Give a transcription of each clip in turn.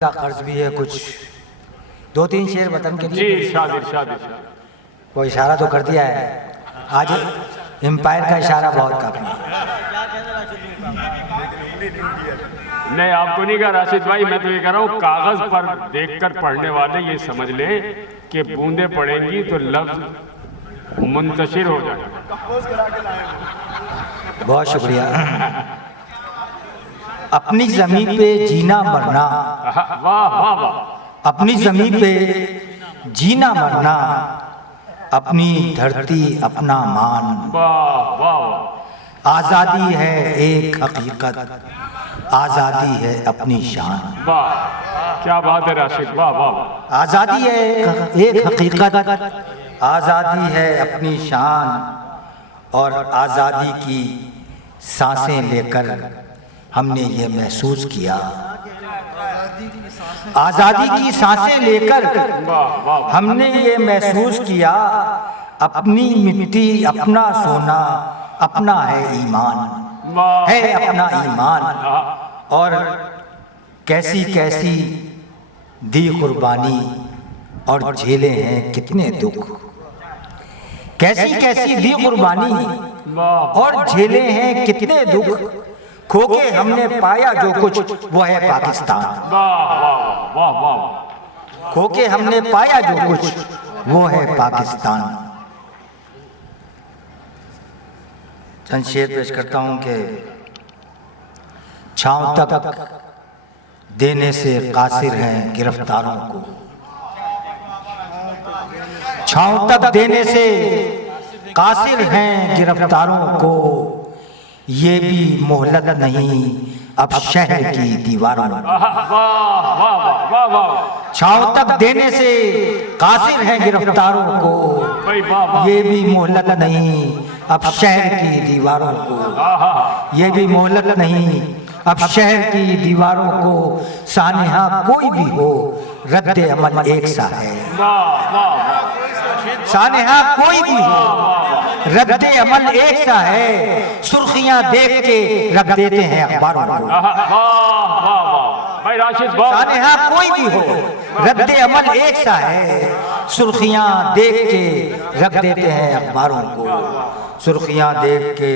کا قرض بھی ہے کچھ 2-3 شعر وطن کے لیے. جی ارشاد. وہ اشارہ تو کر دیا ہے. آج امپائر کا اشارہ بہت کافی ہے. نہیں آپ کو نہیں کہا راشد بھائی، میں تو یہ کہہ رہا ہوں کاغذ پر دیکھ کر پڑھنے والے یہ سمجھ لیں کہ بوندیں پڑیں گی تو لفظ منتشر ہو جائے. بہت شکریہ. اپنی زمین پہ جینا مرنا، واہ واہ واہ، اپنی زمین پہ جینا مرنا، اپنی دھرتی اپنا مان. واہ واہ، آزادی ہے ایک حقیقت، آزادی ہے اپنی شان. واہ کیا بات ہے راشد، واہ واہ. آزادی ہے ایک حقیقت، آزادی ہے اپنی شان، اور آزادی کی سانسیں لے کر ہم نے یہ محسوس کیا. آزادی کی سانسیں لے کر ہم نے یہ محسوس کیا، اپنی مٹی اپنا سونا اپنا ہے ایمان، ہے اپنا ایمان. اور کیسی کیسی دی قربانی اور جھیلے ہیں کتنے دکھ، کیسی کیسی دی قربانی اور جھیلے ہیں کتنے دکھ، کھو کے ہم نے پایا جو کچھ وہ ہے پاکستان. کھو کے ہم نے پایا جو کچھ وہ ہے پاکستان. چند شعر پیش کرتا ہوں کہ چھاؤں تک دینے سے قاصر ہیں گرفتاروں کو، چھاؤں تک دینے سے قاصر ہیں گرفتاروں کو، یہ بھی مہلت نہیں اب شہر کی دیواروں کو. چھاؤں تک دینے سے قاصر ہیں گرفتاروں کو، یہ بھی مہلت نہیں اب شہر کی دیواروں کو، یہ بھی مہلت نہیں اب شہر کی دیواروں کو. سانحہ کوئی بھی ہو رد عمل ایک سا ہے، سانحہ کوئی بھی ہو رد عمل ایک سا ہے، سرخیاں دیکھ کے رکھ دیتے ہیں اخباروں کو. سانحہ کوئی بھی ہو رد عمل ایک سا ہے، سرخیاں دیکھ کے رکھ دیتے ہیں اخباروں کو، سرخیاں دیکھ کے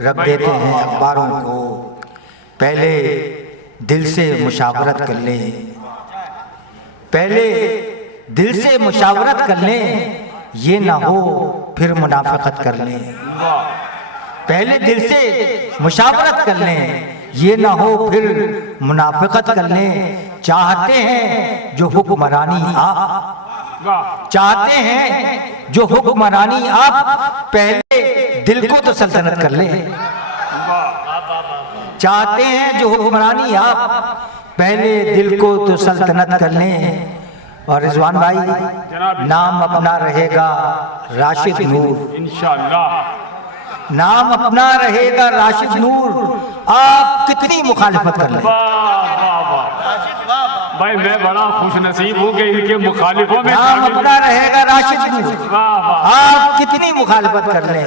رکھ دیتے ہیں اخباروں کو. پہلے دل سے مشاورت کر لیں، پہلے دل سے مشاورت کر لیں، یہ نہ ہو پھر منافقت کر لیں. پہلے دل سے مشاورت کر لیں، یہ نہ ہو پھر منافقت کر لیں. چاہتے ہیں جو حکمرانی آپ، چاہتے ہیں جو حکمرانی آپ، پہلے دل کو تو سلطنت کر لیں. چاہتے ہیں جو حکمرانی آپ، پہلے دل کو تو سلطنت کر لیں. اور رضوان بھائی نام اپنا رہے گا راشد نور، انشاءاللہ نام اپنا رہے گا راشد نور، آپ کتنی مخالفت کر لیں. بھائی میں بڑا خوش نصیب ہوں کہ ان کے مخالفوں میں نام اپنا رہے گا راشد نور، آپ کتنی مخالفت کر لیں.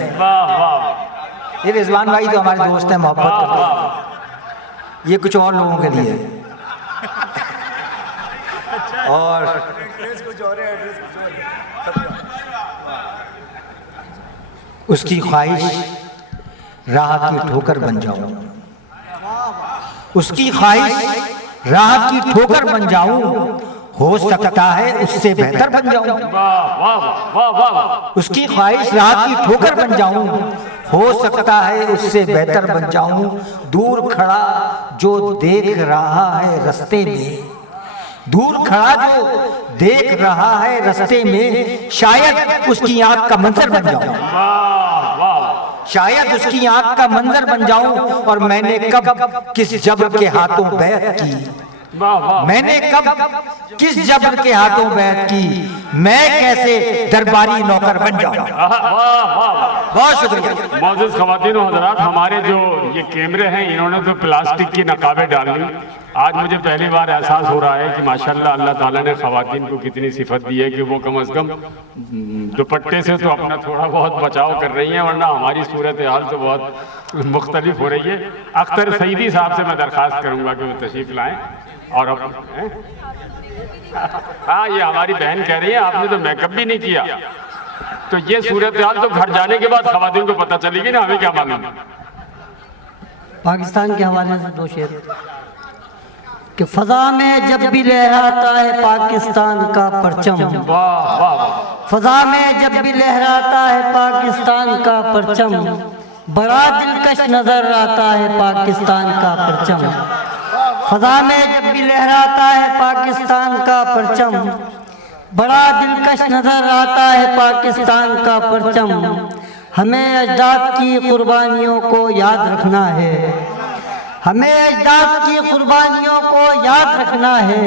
یہ رضوان بھائی تو ہمارے دوست ہیں، محبت کرتے ہیں، یہ کچھ اور لوگوں کے لیے. اور اس کی خواہش راہ کی ٹھوکر بن جاؤں، اس کی خواہش راہ کی ٹھوکر بن جاؤں، ہو سکتا ہے اس سے بہتر بن جاؤں. اس کی خواہش راہ کی ٹھوکر بن جاؤں، ہو سکتا ہے اس سے بہتر بن جاؤں. دور کھڑا جو دیکھ رہا ہے رستے میں، دور کھڑا جو دیکھ رہا ہے رستے میں، شاید اس کی آنکھ کا منظر بن جاؤں، شاید اس کی آنکھ کا منظر بن جاؤں. اور میں نے کب کس جبر کے ہاتھوں بیعت کی، میں نے کب کس جبر کے ہاتھوں بیعت کی، میں کیسے درباری نوکر بن جاؤں. بہت شکریہ. معزز خواتین و حضرات، ہمارے جو یہ کیمرے ہیں انہوں نے تو پلاسٹک کی نقابیں ڈال لی. آج مجھے پہلی بار احساس ہو رہا ہے کہ ماشاءاللہ اللہ تعالیٰ نے خواتین کو کتنی صفت دی ہے کہ وہ کم از کم دوپٹے سے تو اپنا تھوڑا بہت بچاؤ کر رہی ہیں، ورنہ ہماری صورتحال تو بہت مختلف ہو رہی ہے. اختر سعیدی صاحب سے میں درخواست کروں گا کہ وہ تشریف لائیں اور اب ہاں یہ ہماری بہن کہہ رہی ہے آپ نے تو میک اپ بھی نہیں کیا. تو یہ صورتحال تو گھر جانے کے بعد خواتین کو پتہ چلے گی نا, ہمیں کیا معلوم. پاکستان کے حوالے سے 2 شعر کہ فضا میں جب بھی لہراتا ہے پاکستان کا پرچم, واہ واہ واہ, فضا میں جب بھی لہراتا ہے پاکستان کا پرچم, بڑا دلکش نظر آتا ہے پاکستان کا پرچم. فضا میں جب بھی لہراتا ہے پاکستان کا پرچم, بڑا دلکش نظر آتا ہے پاکستان کا پرچم. ہمیں اجداد کی قربانیوں کو یاد رکھنا ہے, ہمیں اجداد کی قربانیوں کو یاد رکھنا ہے.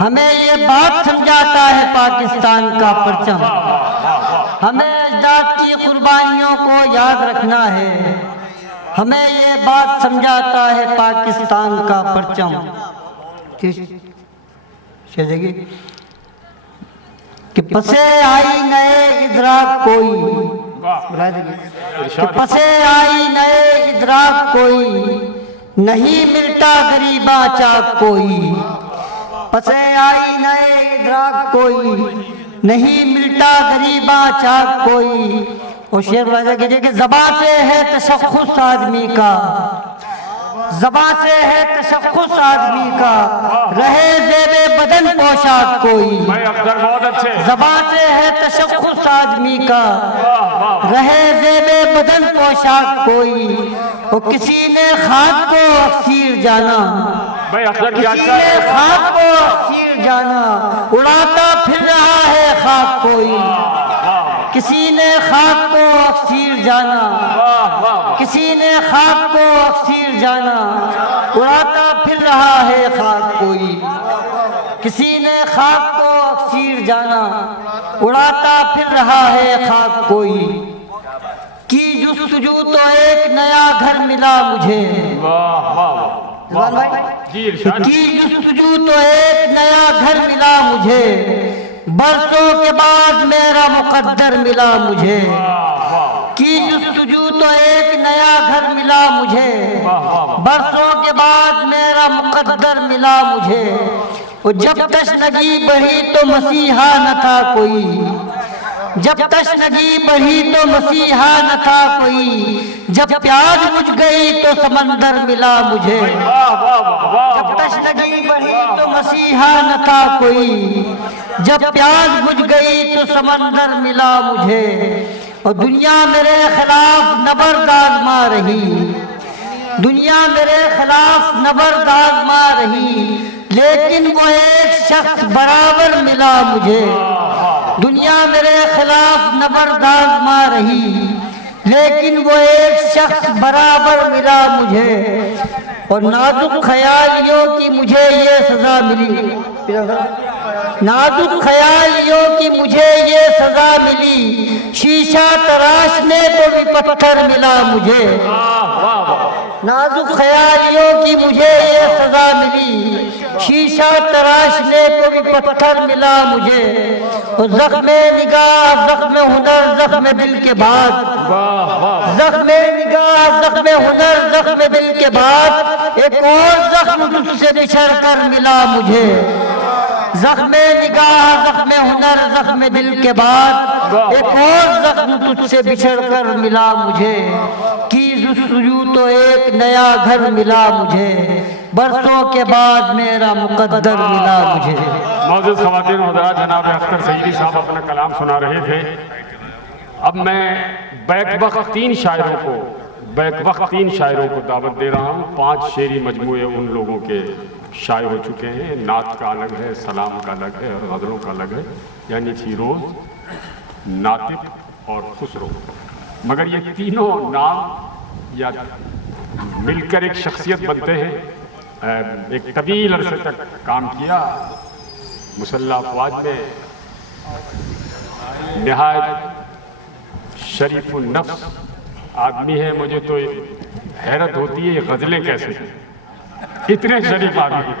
ہمیں یہ بات سمجھاتا ہے پاکستان کا پرچم, ہمیں اجداد کی قربانیوں کو یاد رکھنا ہے. ہمیں یہ بات سمجھاتا ہے پاکستان کا پرچم. کہ پسے آئی نئے ادراک کوئی, کہ پسے آئی نئے ادراک کوئی, نہیں ملتا غریباں چاک کوئی. پسے آئی نئے ادراک کوئی, نہیں ملتا غریباں چاک کوئی. اور شعر راجہ کہیے کہ زباں سے ہے تشخص آدمی کا, زباں سے ہے تشخص آدمی کا, رہے زیب بدن پوشاک کوئی. زباں سے ہے تشخص آدمی کا, رہے زیب بدن پوشاک کوئی. اور کسی نے خاک کو اکسیر جانا, کسی نے خاک کو اکسیر جانا, اڑاتا پھر رہا ہے خاک کوئی. کسی نے خاک کو اکسیر جانا, کسی نے خاک کو اکسیر جانا, اڑاتا پھر رہا ہے خاک کوئی. کسی نے خاک کو اکسیر جانا, اڑاتا پھر رہا ہے خاک کوئی. کی جستجو تو ایک نیا گھر ملا مجھے, کی جستجو تو ایک نیا گھر ملا مجھے, برسوں کے بعد میرا مقدر ملا مجھے. کی جستجو تو ایک نیا گھر ملا مجھے, برسوں کے بعد میرا مقدر ملا مجھے. اور جب تشنگی بڑھی تو مسیحا نہ تھا کوئی, جب تشنگی بڑھی تو مسیحا نہ تھا کوئی. جب پیاس بجھ گئی تو سمندر ملا مجھے, جب تشنگی بڑھی تو مسیحا نہ تھا کوئی. جب پیاس بجھ گئی تو سمندر ملا مجھے. اور دنیا میرے خلاف نبرد آزما رہی, دنیا میرے خلاف نبرد آزما رہی, لیکن وہ ایک شخص برابر ملا مجھے. دنیا میرے خلاف نبرد آزما رہی, لیکن وہ ایک شخص برابر ملا مجھے. اور نازک خیالیوں کی مجھے یہ سزا ملی, نازک خیالیوں کی مجھے یہ سزا ملی. شیشہ تراشنے کو بھی پتھر ملا مجھے, نازک خیالیوں کی مجھے یہ سزا ملی. شیشہ تراشنے کو بھی پتھر ملا مجھے. اور زخم نگاہ زخم ہنر زخم دل کے بعد, زخم نگاہ زخم ہنر زخم دل کے بعد ایک اور زخم تجھ سے بچھڑ کر ملا مجھے. زخم نگاہ زخم ہنر زخم دل کے بعد ایک اور زخم تجھ سے بچھڑ کر ملا مجھے. کی جستجو تو ایک نیا گھر ملا مجھے, برسوں کے بعد میرا مقدر ملا مجھے. معزز خواتین و حضرات, جناب اختر سعیدی صاحب اپنا کلام سنا رہے تھے. اب میں بیک وقت 3 شاعروں کو دعوت دے رہا ہوں. 5 شعری مجموعے ان لوگوں کے شائع ہو چکے ہیں. نعت کا الگ ہے, سلام کا الگ ہے, اور غزلوں کا الگ ہے, یعنی فیروز, ناطق اور خسرو. مگر یہ تینوں نام یا مل کر ایک شخصیت بنتے ہیں. ایک طویل عرصے تک کام کیا مسلح افواج میں, نہایت شریف النفس آدمی ہے. مجھے تو حیرت ہوتی ہے یہ غزلیں کیسے ہیں, اتنے شریف آدمی ہیں.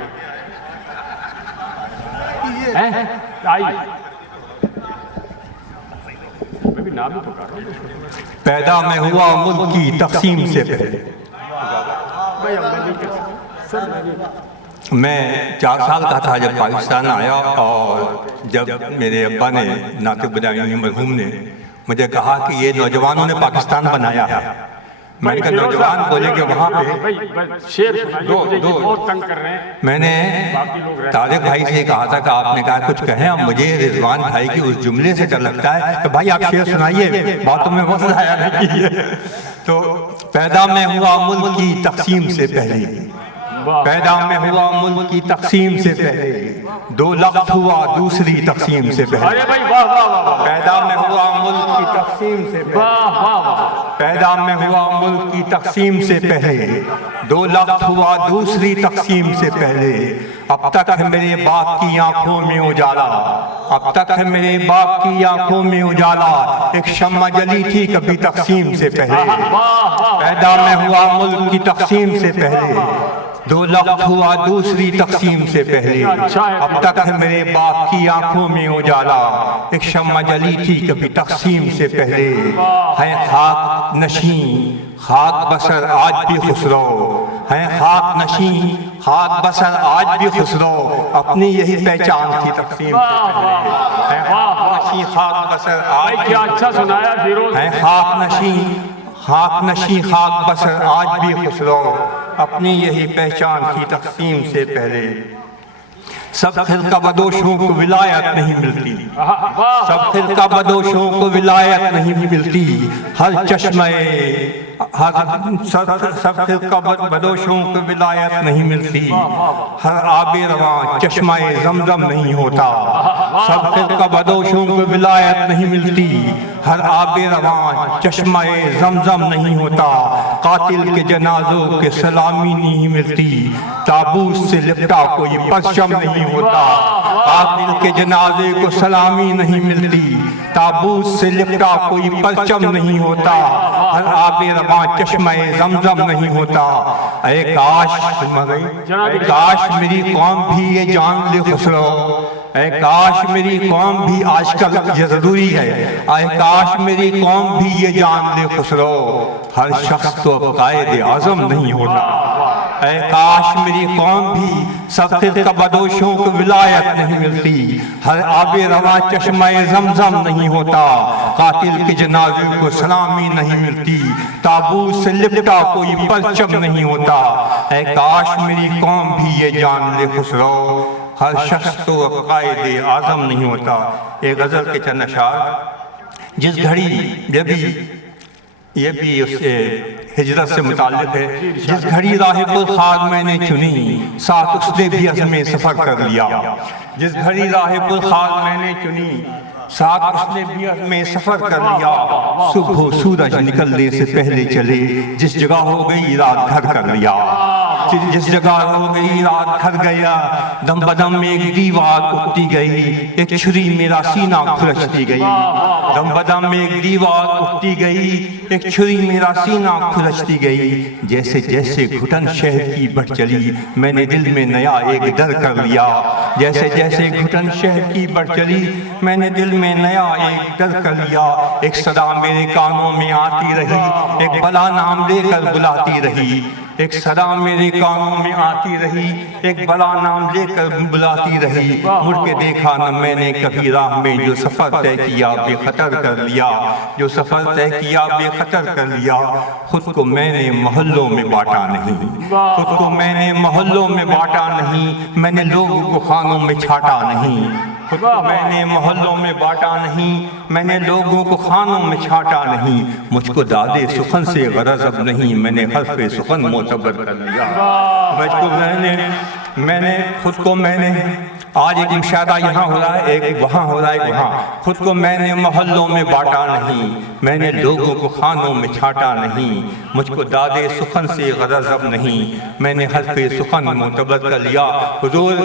میں بھی نام ہی پکار رہا ہوں. پیدا میں ہوا ملک کی تقسیم سے پہلے, میں 4 سال کا تھا جب پاکستان آیا، اور جب میرے ابا نے ناطق بداعی مرحوم نے مجھے کہا کہ یہ نوجوانوں نے پاکستان بنایا ہے، میں نے کہا نوجوان بولے کہ وہاں پہ شیر سنائیے، بہت تنگ کر رہے ہیں۔ میں نے طارق بھائی سے کہا تھا کہ آپ نے کہا کچھ کہیں، اب مجھے رضوان بھائی کی اس جملے سے ڈر لگتا ہے کہ بھائی آپ شعر سنائیے، باتوں میں وزن آیا نہیں کیجیے۔ تو پیدا میں ہوا ملک کی تقسیم سے پہلے، پیدا میں ہوا ملک کی تقسیم سے پہلے، 2 لخت ہوا دوسری تقسیم سے پہلے، پیدا میں ہوا ملک کی تقسیم سے پہلے، پیدا میں ہوا ملک کی تقسیم سے پہلے، 2 لخت ہوا دوسری تقسیم سے پہلے، اب تک ہے میرے باپ کی آنکھوں میں اجالا، اب تک ہے میرے باپ کی آنکھوں میں اجالا، ایک شمع جلی تھی کبھی تقسیم سے پہلے، پیدا میں ہوا ملک کی تقسیم سے پہلے، 2 لخت ہوا دوسری تقسیم سے پہلے، اب تک ہے میرے باپ کی آنکھوں میں اجالا، ایک شمع جلی تھی کبھی تقسیم سے پہلے، ہے خاک نشین خاک بسر آج بھی خسرو، ہے خاک نشین خاک بسر آج بھی خسرو، اپنی یہی پہچان تھی تقسیم سے پہلے، ہے خاک نشین خاک بسر آج بھی کیا اچھا سنایا فیروز، ہے خاک نشین خاک بسر آج بھی خسرو، اپنی یہی پہچان تھی تقسیم سے پہلے، سب فرقہ بدوشوں کو ولایت نہیں ملتی، سب فرقہ بدوشوں کو ولایت نہیں ملتی، ہر چشمہ سب فرقہ بدوشوں کو ولایت نہیں ملتی، ہر آب رواں چشمہ زمزم نہیں ہوتا، سب فرقہ بدوشوں کو ولایت نہیں ملتی، ہر آب رواں چشمہ زمزم نہیں ہوتا، قاتل کے جنازوں کے سلامی نہیں ملتی، تابوت سے لپٹا کوئی پرچم نہیں ہوتا، قاتل کے جنازے کو سلامی نہیں ملتی، تابوت سے لپٹا کوئی پرچم نہیں ہوتا، ہر آب رواں چشمہ زمزم نہیں ہوتا، اے کاش میری قوم بھی یہ جان لے خسرو، اے کاش میری قوم بھی آج کل یہ ضروری ہے، اے کاش میری قوم بھی یہ جان لے خسرو، ہر شخص تو اب قائد اعظم نہیں ہوتا، اے کاش میری قوم بھی سب فرقہ بدوشوں کو ولایت نہیں ملتی، ہر آب رواں چشمہ زمزم نہیں ہوتا، قاتل کے جنازے کو سلامی نہیں ملتی، تابوت سے لپٹا کوئی پرچم نہیں ہوتا، اے کاش میری قوم بھی یہ جان لے خسرو، ہر شخص تو اب قائد اعظم نہیں ہوتا۔ ایک غزل کے چند اشعار، جس گھڑی یہ بھی اس ہجرت سے متعلق ہے، جس گھڑی راہ پرخار میں نے چنی، ساتھ اس نے بھی عزم سفر کر لیا، جس گھڑی راہ پرخار میں نے چنی، ساتھ اس نے بھی عزم سفر کر لیا، صبح و سورج نکلنے سے پہلے چلے، جس جگہ ہو گئی رات گھر کر لیا، جس جگہ ہو گئی رات گھر گیا، دم بدم ایک دیوار اٹھتی گئی، ایک چھری میرا سینہ کھلچتی گئی، دم بدم ایک دیوار اٹھتی گئی، ایک چھری میرا سینہ کھلچتی گئی، جیسے جیسے گھٹن شہر کی بڑھ چلی، میں نے دل میں نیا ایک ڈر کر لیا، جیسے جیسے گھٹن شہر کی بڑھ چلی، میں نے دل میں نیا ایک ڈر کر لیا، ایک صدا میرے کانوں میں آتی رہی، ایک بلا نام لے کر بلاتی رہی، ایک صدا میرے کانوں میں آتی رہی، ایک بلا نام لے کر بلاتی رہی، مڑ کے دیکھا نہ میں نے کبھی راہ میں، جو سفر طے کیا بے خطر کر لیا، جو سفر طے کیا بے خطر کر لیا، خود کو میں نے محلوں میں بانٹا نہیں، خود کو میں نے محلوں میں بانٹا نہیں، میں نے لوگوں کو خانوں میں چھاٹا نہیں، خود کو میں نے محلوں میں بانٹا نہیں، میں نے لوگوں کو خانوں میں چھاٹا نہیں، مجھ کو دادے سخن سے غرض اب نہیں، میں نے حرف سخن معتبر کر لیا، مجھ کو میں نے آج ایک مشاہدہ یہاں ہو رہا ہے، ایک وہاں ہو رہا ہے، ایک وہاں، خود کو میں نے محلوں میں بانٹا نہیں، میں نے لوگوں کو خانوں میں چھاٹا نہیں، مجھ کو دادے سخن سے غرض اب نہیں، میں نے حرف سخن معتبر کر لیا، حضور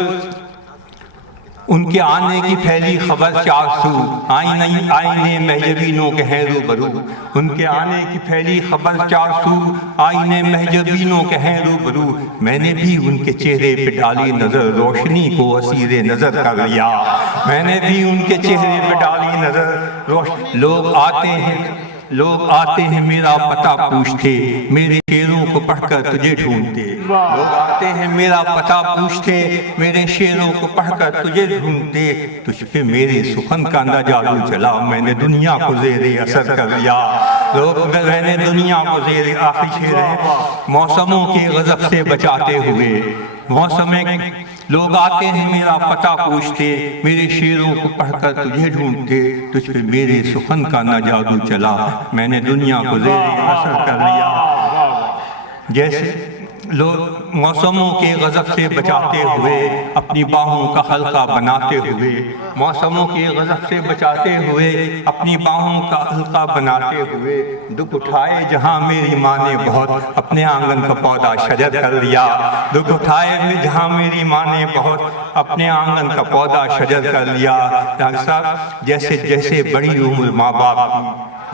ان کے آنے کی پھیلی خبر چار سو، آئینے محجبینوں کے ہیں روبرو، ان کے آنے کی پھیلی خبر چار سو، آئینے محجبینوں کے ہیں روبرو، میں نے بھی ان کے چہرے پہ ڈالی نظر، روشنی کو اسیر نظر کر لیا، میں نے بھی ان کے چہرے پہ ڈالی نظر، لوگ آتے ہیں میرا پتہ پوچھتے، میرے شعروں کو پڑھ کر تجھے ڈھونڈتے، لوگ آتے ہیں میرا پتہ پوچھتے، میرے شعروں کو پڑھ کر تجھے ڈھونڈتے، تجھ پہ میرے سخن کا نہ جادو چلا، میں نے دنیا کو زیر اثر کر لیا، میں نے دنیا کو زیر آخری شعر ہے، موسموں کے غضب سے بچاتے ہوئے، موسم لوگ آتے ہیں میرا پتہ پوچھتے، میرے شعروں کو پڑھ کر تجھے ڈھونڈتے، تجھ پہ میرے سخن کا نہ جادو چلا، میں نے دنیا کو زیر اثر کر لیا۔ جیسے لوگ موسموں کے غضب سے بچاتے ہوئے، اپنی باہوں کا حلقہ بناتے ہوئے، موسموں کے غضب سے بچاتے ہوئے، اپنی باہوں کا حلقہ بناتے ہوئے، دکھ اٹھائے جہاں میری ماں نے بہت، اپنے آنگن کا پودا شجر کر لیا، دکھ اٹھائے جہاں میری ماں نے بہت، اپنے آنگن کا پودا شجر کر لیا۔ ڈاکٹر صاحب جیسے جیسے بڑی عمر ماں باپ کی،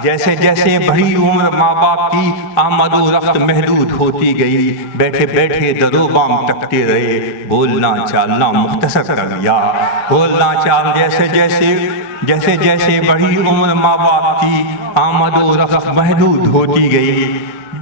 جیسے جیسے بڑی عمر ماں باپ کی آمد و رفت محدود ہوتی گئی، بیٹھے بیٹھے در و بام تکتے رہے، بولنا چالنا مختصر کر لیا، بولنا چال جیسے جیسے بڑی عمر ماں باپ کی آمد و رفت محدود ہوتی گئی،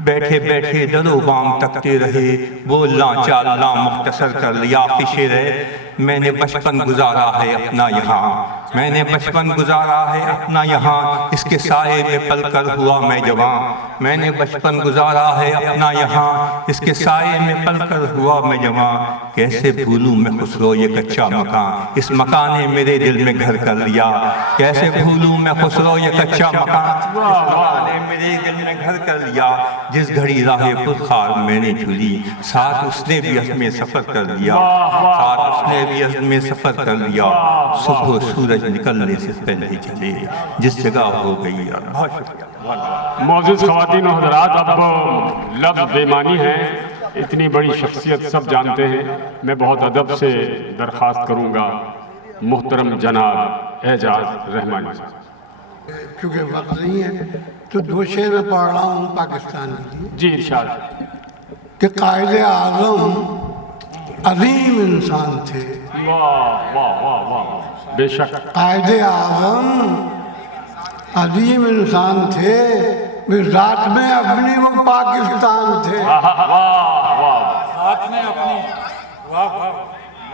بیٹھے بیٹھے در و بام تکتے رہے، بولنا چالنا مختصر کر لیا۔ شعر ہے، میں نے بچپن گزارا ہے اپنا یہاں، میں نے بچپن گزارا ہے اپنا یہاں، اس کے سائے میں پل کر ہوا میں جوان، میں نے بچپن گزارا ہے اپنا یہاں، اس کے سائے میں پل کر ہوا میں جوان، کیسے بھولوں میں خسرو یہ کچا مکان، اس مکان نے میرے دل میں گھر کر لیا، کیسے بھولوں میں خسرو یہ کچا مکان، اس مکان نے میرے دل میں گھر کر لیا، جس گھڑی راہ پرخار میں نے جھولی، ساتھ اس نے بھی عزم سفر کر لیا، ساتھ اس نے بھی عزم سفر کر لیا، صبح سورج نکلنے سے پہلے چلے، جس جگہ ہو گئی۔ بہت شکریہ۔ معزز خواتین و حضرات، اب لفظ بے معنی ہے، اتنی بڑی شخصیت سب جانتے ہیں، میں بہت ادب سے درخواست کروں گا محترم جناب اعجاز رحمانی صاحب۔ کیونکہ وقت نہیں ہے تو دو شعر میں پڑھ رہا ہوں پاکستان کے لیے جی ارشاد۔ کہ قائد اعظم عظیم انسان تھے، واہ واہ واہ واہ، بے شک قائد اعظم عظیم انسان تھے، وہ ذات میں اپنی وہ پاکستان تھے،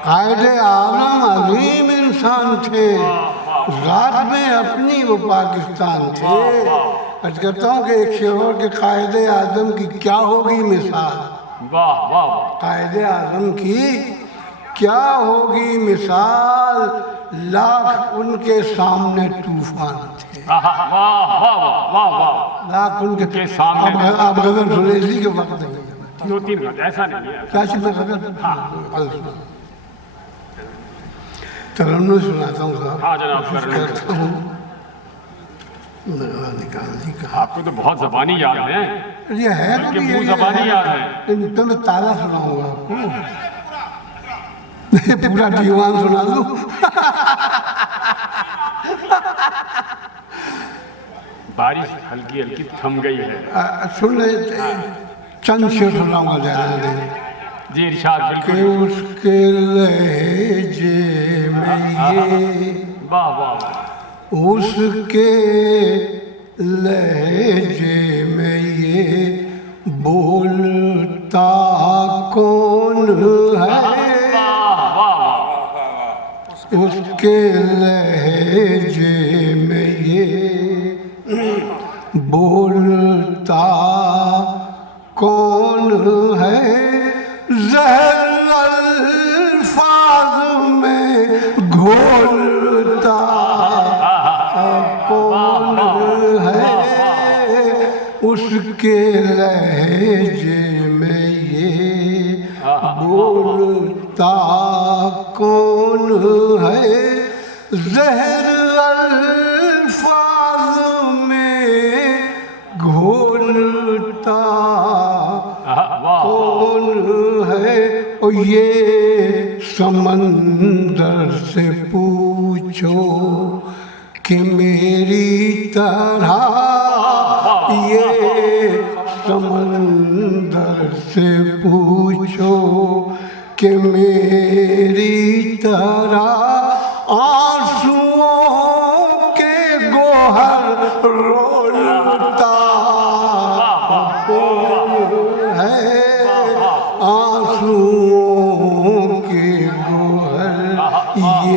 قائد اعظم عظیم انسان تھے، ذات میں اپنی وہ پاکستان تھے۔ عرض کرتا ہوں کہ ایک شعر اور کہ قائد اعظم کی کیا ہوگی مثال، واہ واہ، قائد اعظم کی کیا ہوگی مثال، لاکھ ان کے سامنے طوفان تھے، واہ واہ واہ واہ، لاکھ ان کے سامنے۔ اب غزل سنے، اسی کے وقت نہیں ہے، دو تین گھنٹے ایسا نہیں ہے۔ کیا چیز میں غزل ترنم سناتا ہوں صاحب، ہاں جناب، کرنے کرتا ہوں، نکال دی کہا آپ کو تو بہت زبانی یاد ہے، یہ ہے تو کہ بھی منہ زبانی یاد ہے۔ تو میں تالا سناؤں گا آپ کو، پورا دیوان سنا دوں۔ بارش ہلکی ہلکی تھم گئی ہے۔ سن لے، چند شعر سناؤں گا زیادہ نہیں جی ارشاد، کہ بالکل۔ اس کے لہجے میں یہ، واہ واہ واہ، اس کے لہجے میں یہ بولتا کون ہے، اس کے لہجے میں یہ بولتا کون ہے، زہر الفاظ میں گھولتا کون ہے، اس کے لہجے میں یہ بولتا کون ہے، زہر الفاظ میں گھولتا کون ہے، اور یہ سمندر سے پوچھو کہ میری طرح، یہ سمندر سے پوچھو کہ میری طرح آنسوؤں کے گوہر رولتا کون ہے،